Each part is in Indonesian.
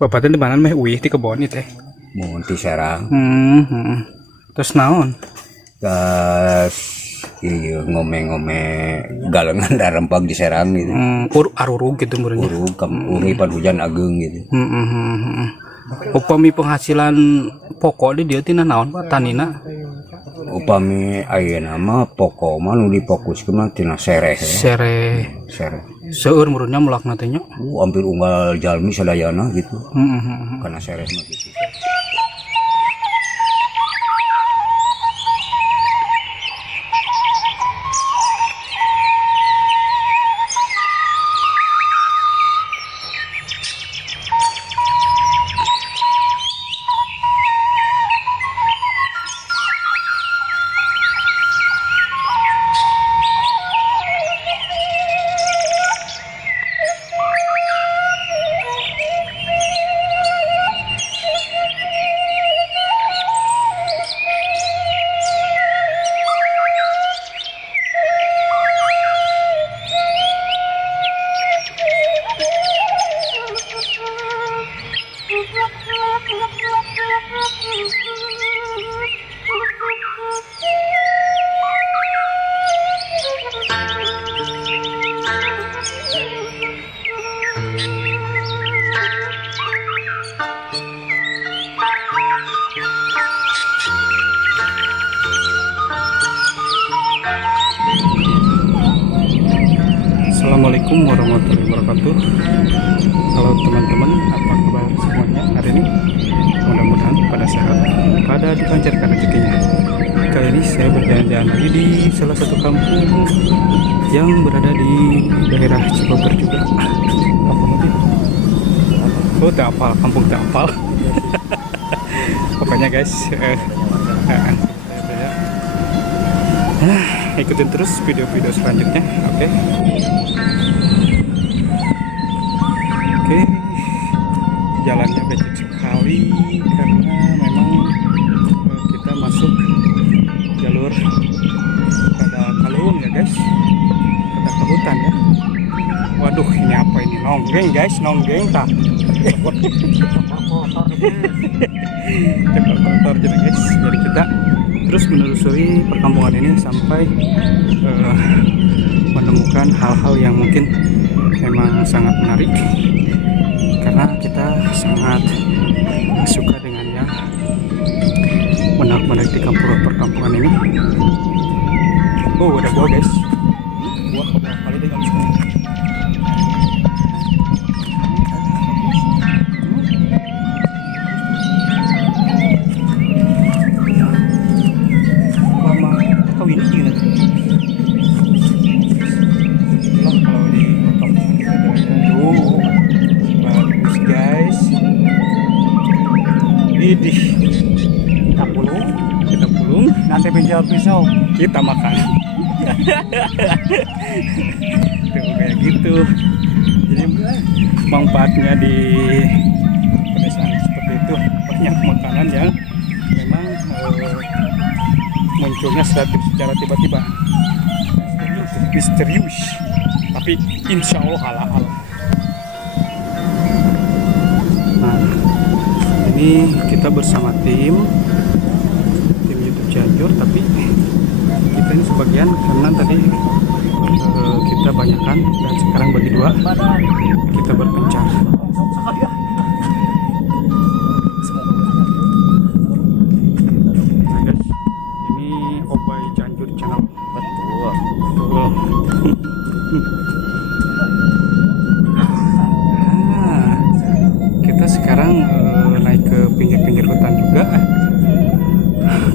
Bapak teh di mana meh uih di kebon itu teh. Mun ti Serang. Terus naon? Gas iya ngome-ngome galengan da rempag di Serang gitu. Arurug gitu meureunnya. Urug uripan hujan ageung gitu. Upami penghasilan pokok di dieu tina naon Pak tanina? Upami ayeuna mah pokok mah nu difokuskeun mah tina sereh. Sere Sereh. seueur meureunnya mulakna teh nya. Hampir unggal jalmi sadayana gitu. Karena sereh mah gitu. Assalamualaikum warahmatullahi wabarakatuh. Halo teman-teman, apa kabar semuanya hari ini? Mudah-mudahan pada sehat, pada dilancarkan rezekinya. Kali ini saya berjalan-jalan lagi di salah satu kampung yang berada di daerah Cipaber juga. Oh, tak apal, kampung tak apal. Pokoknya guys, ikutin terus video-video selanjutnya, oke? Oke, jalannya becek sekali karena memang kita masuk jalur pada kalung ya guys, pada ke hutan ya. Waduh, ini apa ini? Nonggeng guys, nonggeng tak? Cekal kotor jadi guys. Jadi kita terus menelusuri perkampungan ini sampai menemukan hal-hal yang mungkin memang sangat menarik karena kita sangat suka dengan yang menarik di perkampungan ini. Oh, ada buah guys. Buah berapa kali dia nggak bisa. Idih, kita pulung, nanti penjual pisau kita makan. Tuh kayak gitu. Jadi manfaatnya di pedesaan seperti itu banyak makanan yang memang munculnya secara tiba-tiba, misterius, tapi insya Allah halal. Ini kita bersama tim YouTube Cianjur, tapi kita ini sebagian karena tadi kita banyakkan dan sekarang bagi dua kita berpencar. Nah guys, ini Obay Cianjur channel. Betul. Kita sekarang naik ke pinggir-pinggir hutan juga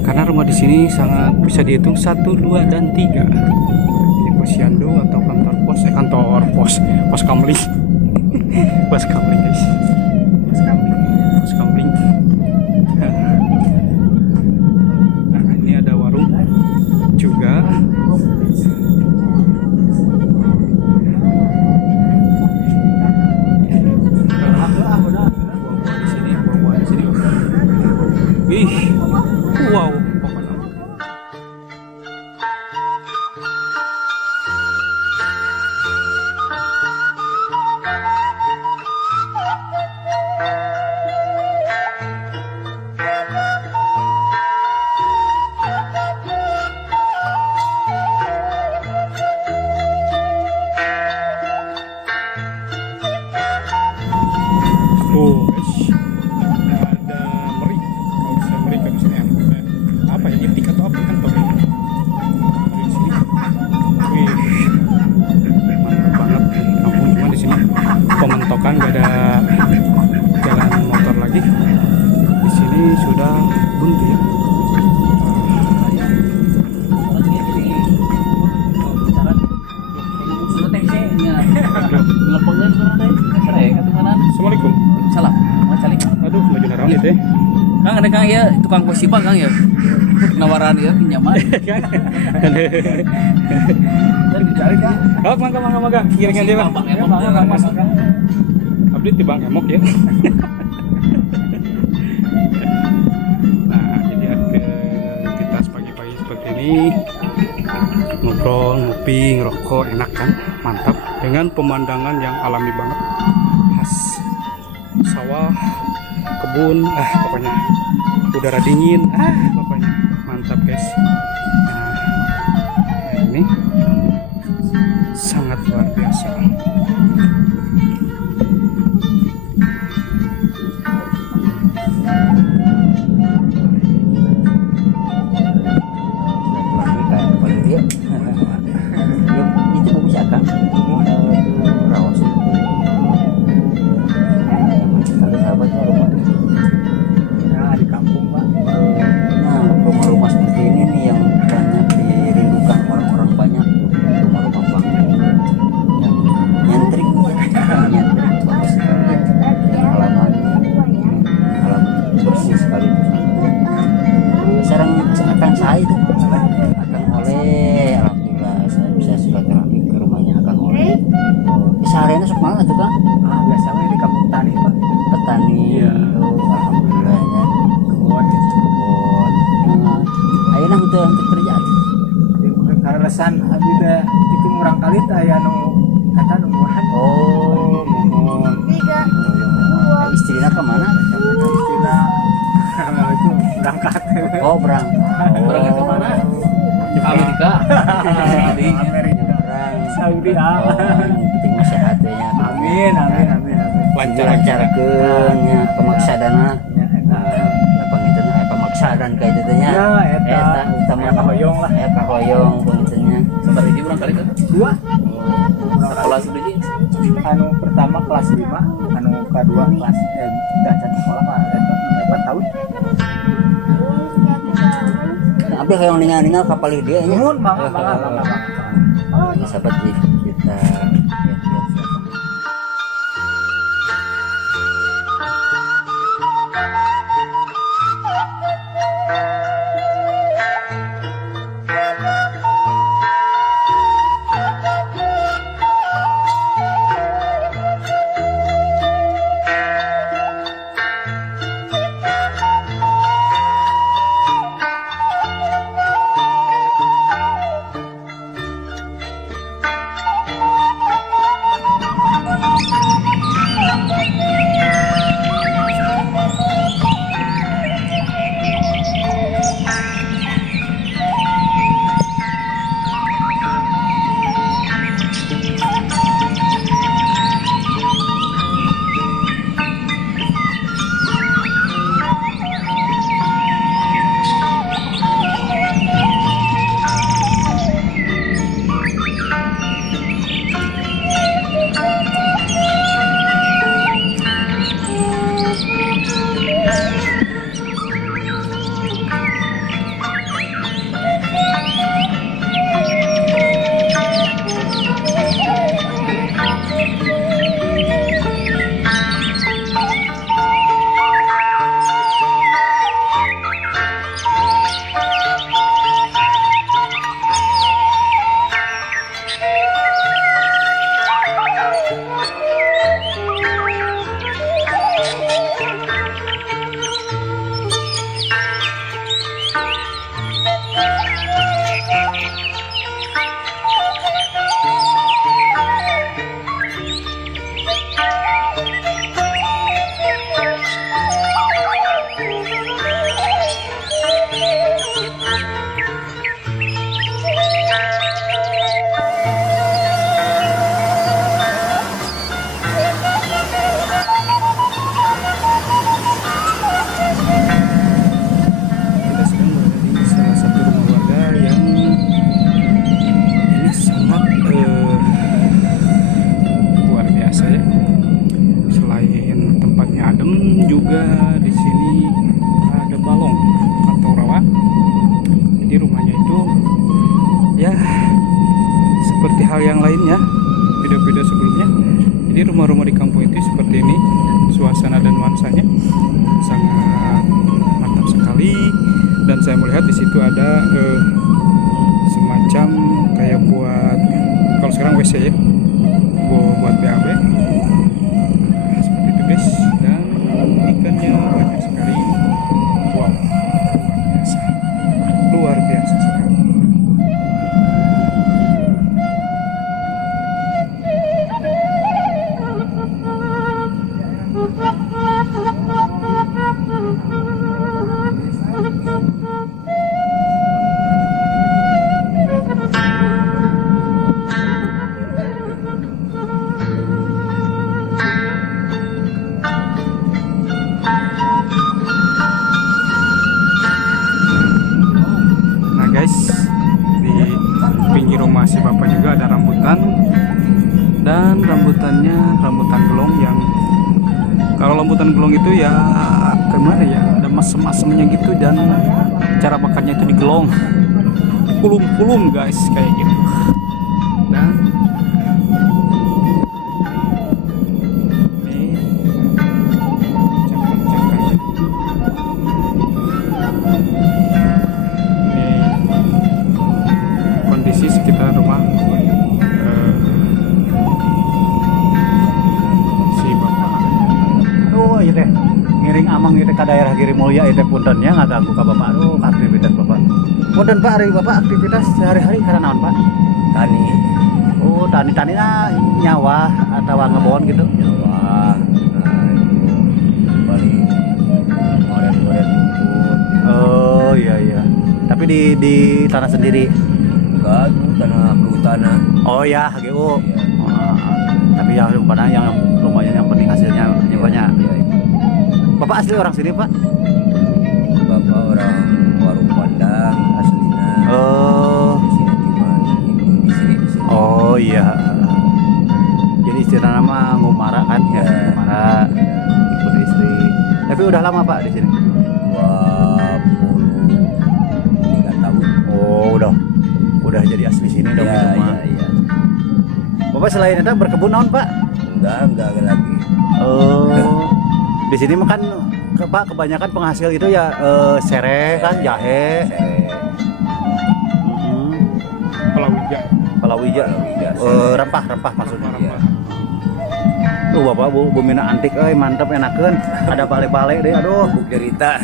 karena rumah di sini sangat bisa dihitung 1, 2, dan 3 di posyandu atau kantor pos kamling pos kamling guys, pos kamling. Nah ini ada warung juga. Ih, wow. teh. Kang ada Kang ya tukang kosipa Kang ya. Nawaran ya pinjaman. Dari dicari Kang. Oh, mangga. Kiringnya dia, Bang. Bang Emok. Mas. Abdi ti Bang Emok ya. Nah, jadi aktivitas pagi-pagi seperti ini ngobrol, ngopi, ngerokok enak kan, mantap dengan pemandangan yang alami banget, khas sawah, kebun, pokoknya udara dingin, pokoknya mantap guys. Nah, ini sangat luar biasa. Itu bagus ya Kang. Rawas. Kalau sahabatnya rumah. Nah, di kampung Pak. Nah, rumah-rumah seperti ini nih yang banyak dirindukan orang-orang banyak. Rumah-rumah Bang yang nyentrik bagus sekali. Yang halamannya bersih sekali. Sekarang akan saya itu akan oleh, alhamdulillah saya bisa silaturahmi ke rumahnya akan oleh. Sehariannya sok mana tuh Kang? Biasanya di kampung tani Pak. Petani. Iya. Alhamdulillah ya. Kebun. Ayo nah untuk kerjaan. Karena lesan abdi teh itu murang kali teh aya nu kata nu murahan. Oh, mohon. Istrinya kemana? Istilah itu berangkat. Oh, berangkat. Berangkat kemana? Amerika. Amerika. Saudi Oh, penting mah sehatnya. Amin. Lancarkeun nya pemaksadana. Ya eta. Pangituna pemaksadan ka itu teh nya. Ya eta. Utama Kahoyong lah. kahoyong pangituna. Sabar ini berapa kali kan? 2. Sekolah sudah ji. Anu pertama kelas 5, anu kedua kelas gacan sekolah Pak eta 4 tahun. Abi hayang ningal kapal dia nya. Nuhun bangga. Sahabat kita lihat siapa. juga di sini ada balong atau rawa. Jadi rumahnya itu ya seperti hal yang lainnya, video-video sebelumnya. Jadi rumah-rumah di kampung itu seperti ini, suasana dan nuansanya sangat saya melihat di situ ada semacam kayak buat kalau sekarang WC ya, buat BAB. Nah, seperti itu guys, dan ikannya banyak sekali. Wow, luar biasa sekali. Nah guys, di pinggir rumah si bapak juga ada rambutan, dan rambutannya rambutan gelong yang kalau rambutan gelong itu ya gimana ya, ada masem-masemnya gitu, dan cara makannya itu digelong, kulum-kulum guys kayak gitu. Dan ini cangkang-cangkang. Ini kondisi sekitar rumah si bapak. Aduh, iya teh. Ngiring amang itu ke daerah Giri Mulya itu puntennya nggak ganggu ke bapak. Aduh, aktivitas bapak. Punten pak, hari bapak aktivitas sehari-hari karena naon pak? Tani. Oh, tani nyawa atau ngebon gitu? Wah, paling ngoret-ngoret rumput. Oh iya iya. Tapi di tanah sendiri. Enggak, tuh tanah kehutanan. Oh ya, HGU. Iya. Tapi yang lumayan, yang lumayan, yang penting hasilnya banyak. Iya, iya. Bapak asli orang sini pak? Bapak orang warung Padang aslinya. Oh. Di sini cuma ikut di sini. Oh iya. Jadi istilah nama Ngumara kan ya, Ngumara ikut istri. Tapi udah lama pak di sini? 23 tahun. Oh udah jadi asli sini dong. Iya, rumah. iya. Bapak selain itu berkebun naon pak? Enggak lagi. Oh. Di sini makan pak kebanyakan penghasil itu ya sereh kan, jahe, Palawija. palawija, Palawija. rempah-rempah maksudnya. Rempah-rempah. Tuh bapak bumina antik, mantep enakeun. Ada bale-bale deh, aduh. Bubuk derita.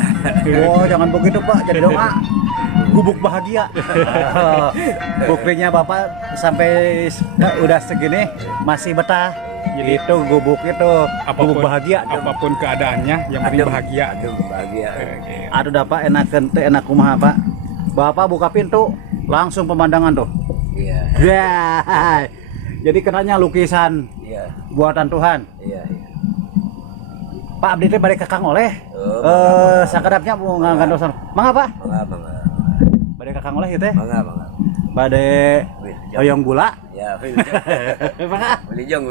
Oh jangan begitu pak, jadi doa. Gubuk bahagia. Buktinya bapak sampai udah segini masih betah. Jadi Itu gubuk itu, gubuk bahagia. apapun keadaannya yang penting Adem. bahagia. Aduh, bahagia. Aduh dapat enakeun teh, enak kumaha pak. Bapak buka pintu, langsung pemandangan tuh. Iya. Ya, jadi kenanya lukisan Iya. buatan Tuhan. Iya, iya. Pak abdi teh bari ke Kang Oleh. Oh, Sakadapnya mau ngantosan. Mangga Pak, Mangga. bari ke Kang Oleh ieu teh. Mangga. Bade Wilujeng. oyong gula. Ya, wilujeng. Mangga. Wilujeng.